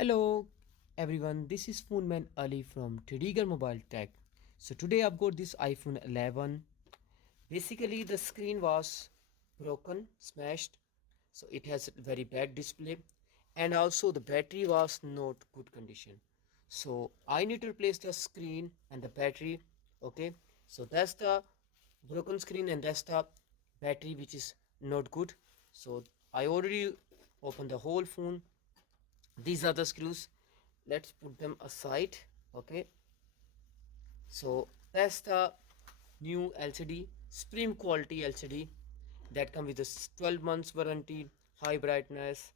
Hello everyone, this is Phoneman Ali from Tridiger Mobile Tech. So today I've got this iPhone 11. Basically the screen was broken, smashed, so it has a very bad display, and also the battery was not good condition. So I need to replace the screen and the battery. Okay, so that's the broken screen and that's the battery which is not good. So I already opened the whole phone. These are the screws. Let's put them aside. Okay, so that's the new LCD, supreme quality LCD that come with a 12 months warranty, high brightness,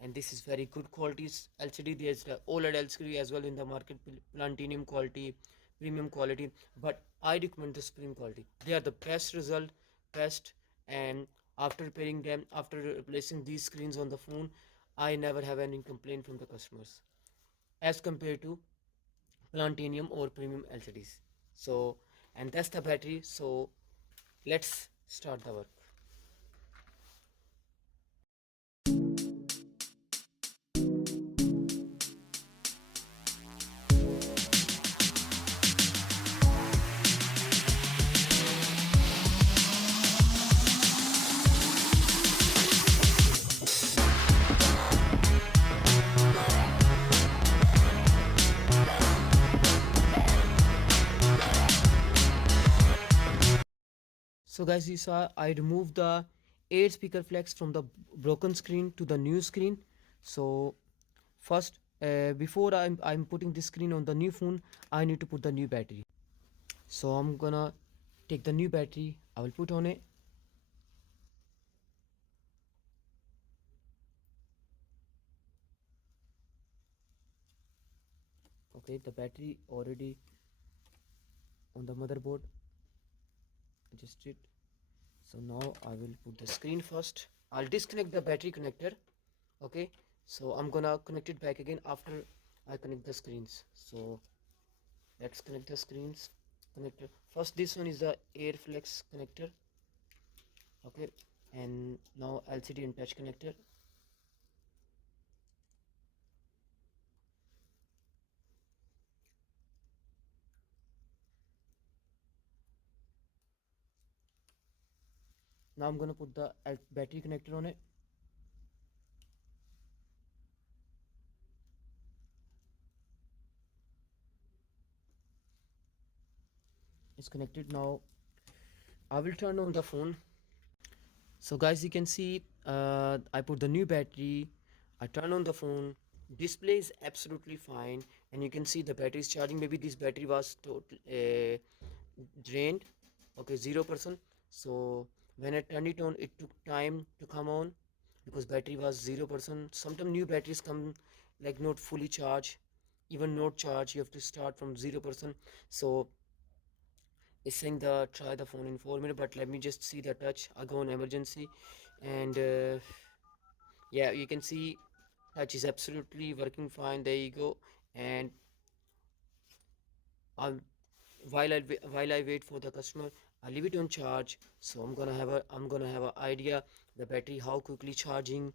and this is very good quality LCD. There's the OLED LCD as well in the market, platinum quality, premium quality, but I recommend the supreme quality. They are the best result, best. And after repairing them, after replacing these screens on the phone, I never have any complaint from the customers as compared to platinum or premium LCDs. So, and that's the battery. So let's start the work. So guys, you saw I removed the 8 speaker flex from the broken screen to the new screen. So first, before I'm putting this screen on the new phone, I need to put the new battery. So I'm gonna take the new battery, I will put on it. Okay, the battery already on the motherboard, adjusted. So now I will put the screen first. I'll disconnect the battery connector. Okay, so I'm gonna connect it back again after I connect the screens. So let's connect the screens connector first. This one is the Airflex connector. Okay, and now LCD and touch connector. Now I'm gonna put the battery connector on it. It's connected. Now I will turn on the phone. So guys, you can see I put the new battery, I turn on the phone, display is absolutely fine, and you can see the battery is charging. Maybe this battery was total drained. Okay, 0%. So when I turned it on, it took time to come on because battery was 0%. Sometimes new batteries come like not fully charged, even not charged, you have to start from 0%. So it's saying the try the phone in 4 minutes, but let me just see the touch. I go on emergency, and yeah, you can see touch is absolutely working fine. There you go. And I'll, while I wait for the customer, I leave it on charge. So I'm gonna have an idea the battery how quickly charging.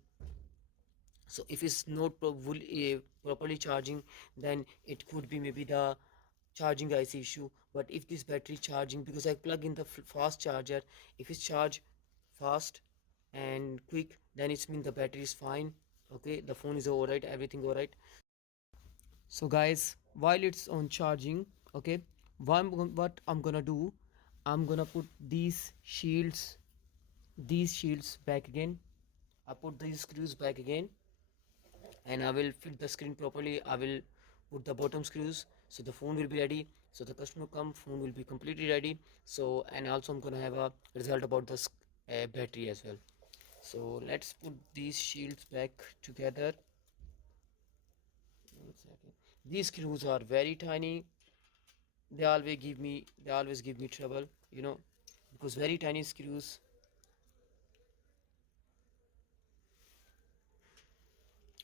So if it's not properly charging, then it could be maybe the charging IC issue. But if this battery charging, because I plug in the fast charger, if it's charged fast and quick, then it's mean the battery is fine. Okay, the phone is alright, everything alright. So guys, while it's on charging, okay, what I'm gonna do, I'm gonna put these shields back again. I put these screws back again, and I will fit the screen properly. I will put the bottom screws so the phone will be ready. So the customer come, phone will be completely ready. So, and also I'm gonna have a result about the battery as well. So let's put these shields back together. 1 second. These screws are very tiny. They always give me trouble, because very tiny screws.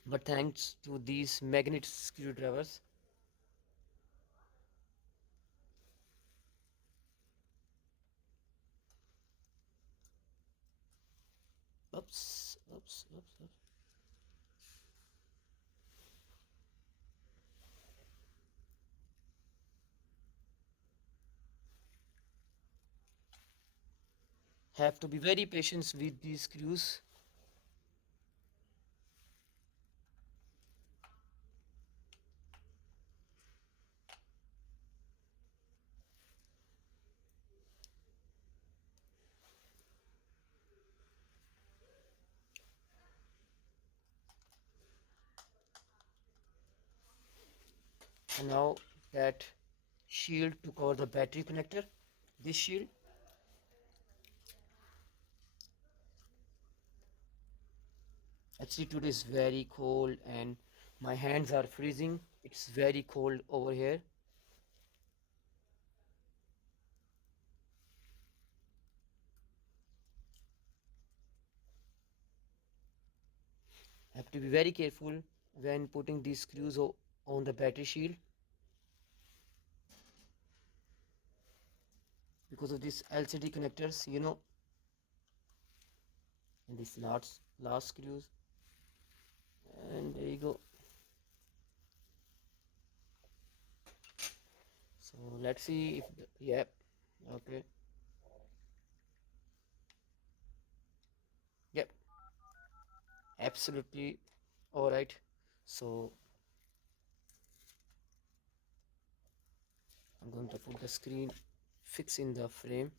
But thanks to these magnet screwdrivers. Oops, oops, oops, oops. Have to be very patient with these screws. And now that shield to cover the battery connector, this shield. Actually today is very cold and my hands are freezing. It's very cold over here. Have to be very careful when putting these screws on the battery shield, because of these LCD connectors, and these last screws. And there you go. So let's see if yep, okay, yep, absolutely all right. So I'm going to put the screen fix in the frame.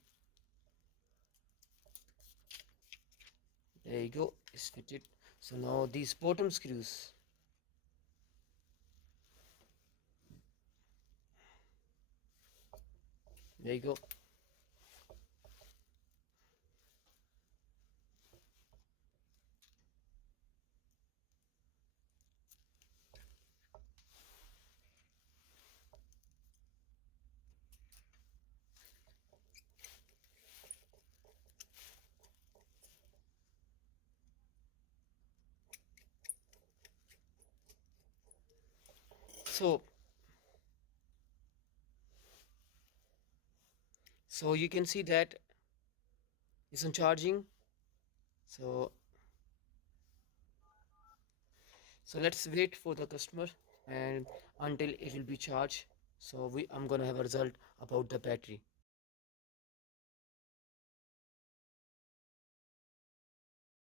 There you go, it's fitted. So now these bottom screws, there you go. So you can see that it's on charging. So let's wait for the customer and until it will be charged. So I'm gonna have a result about the battery.